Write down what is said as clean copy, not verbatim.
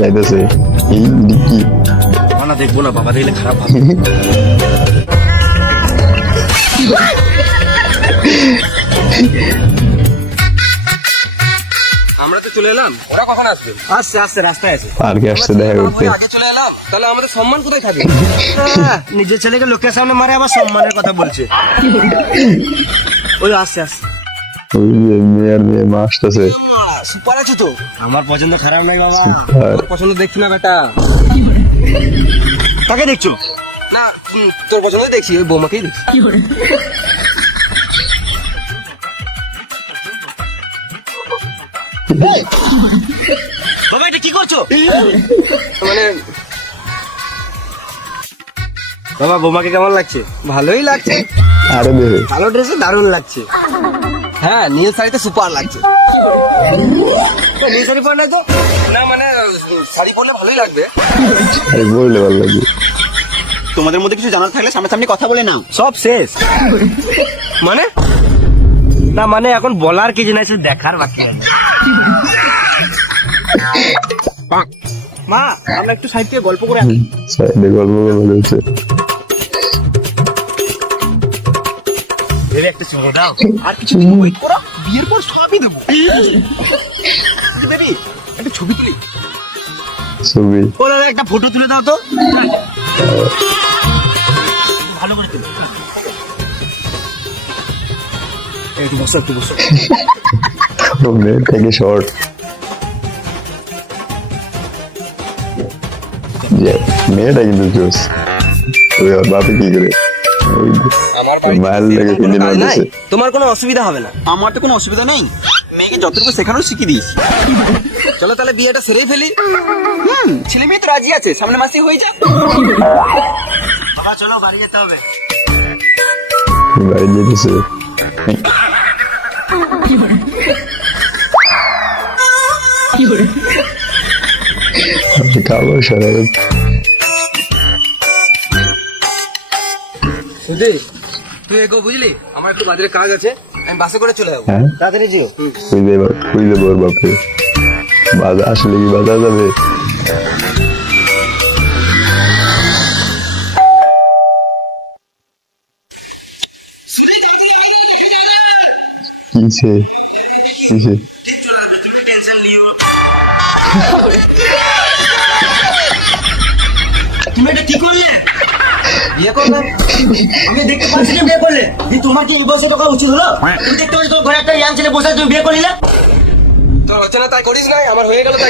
যাইতেছে এই কি না দেখবো না, বাবা দেখলে খারাপ হবে। আমরা তো চলে এলাম, ওরা কখন আসবে? আসছে আসছে, রাস্তায় আছে। পার্কে আসছে দেখা করতে। আগে চলে এলাম, তাহলে আমাদের সম্মান কোথায় থাকে? নিজের ছেলেকে লোকের সামনে মারে, আবার সম্মানের কথা বলছে। ওই আসছে আসছে। ওই যে মেয়ে মা আসতেছে। সুপার আছে তো, আমার পছন্দ খারাপ নাই বাবা। সুপার। তোর পছন্দ দেখছি না বেটা। কাকে দেখছো? না তোর পছন্দ দেখছি, ওই বৌমাকেই দেখছি। বাবা এটা কি করছো? মানে বাবা বৌমাকে কেমন লাগছে? ভালোই লাগছে। আরে দেখে কালো ড্রেসে দারুণ লাগছে। হ্যাঁ নীল শাড়িতে সুপার লাগছে। নীল শাড়ি পরে নাই তো? না মানে শাড়ি পরলে ভালোই লাগবে। আরে বললে ভালো লাগবে। তোমাদের মধ্যে কিছু জানার থাকলে সামনাসামনি কথা বলে নাও। সব শেষ মানে না, মানে এখন বলার কি জিনিস দেখার বাকি আছে। মা আমরা একটু সাইড থেকে গল্প করে আসি। সাইডে গল্প করে বলছে একটা চুমু দাও, আর কিছু ওয়েট করো, বিয়ের পর সবই দেবো। বেবি একটা ছবি তুলি। ছবি ও দাদা একটা ফটো তুলে দাও তো, ভালো করে তুলো। একটু বসো একটু বসো। মেয়ের থেকে শর্ট মেয়েটা কিন্তু জোস। বাপে কি করে আমার মায়ের লেগে কিনে নিয়েছে। তোমার কোনো অসুবিধা হবে না। আমার তো কোনো অসুবিধা নেই, মেয়েকে যতটুকু শেখানো শিখিয়ে দিস। চলো তাহলে বিয়েটা সেরেই ফেলি। ছেলে মেয়ে তো রাজি আছে, সামনে মাসে হয়ে যা। বাবা চলো বাড়ি যেতে হবে। বাড়ি যেতেছে খাবো সারা সুধি তুই এগো, বুঝলি আমার একটু বাজারে কাজ আছে, আমি বাসে করে চলে যাবো। হ্যাঁ তাড়াতাড়ি যেও। খুঁজে দেবো ওর বাপে। বাজার আসলে কি বাজার যাবে? কিসে কিসে তুমি এটা কি করলে? বিয়ে করলে? আমি দেখতে পাচ্ছি না বিয়ে করলে। তোমার কি এই বয়সে টাকা উচিত হলো? তুমি দেখতে পাচ্ছি তোমার ঘরে একটা ইয়াং ছেলে বসে, তুমি বিয়ে করলে? তোর হচ্ছে না তাই করিস না, আমার হয়ে গেল তাই।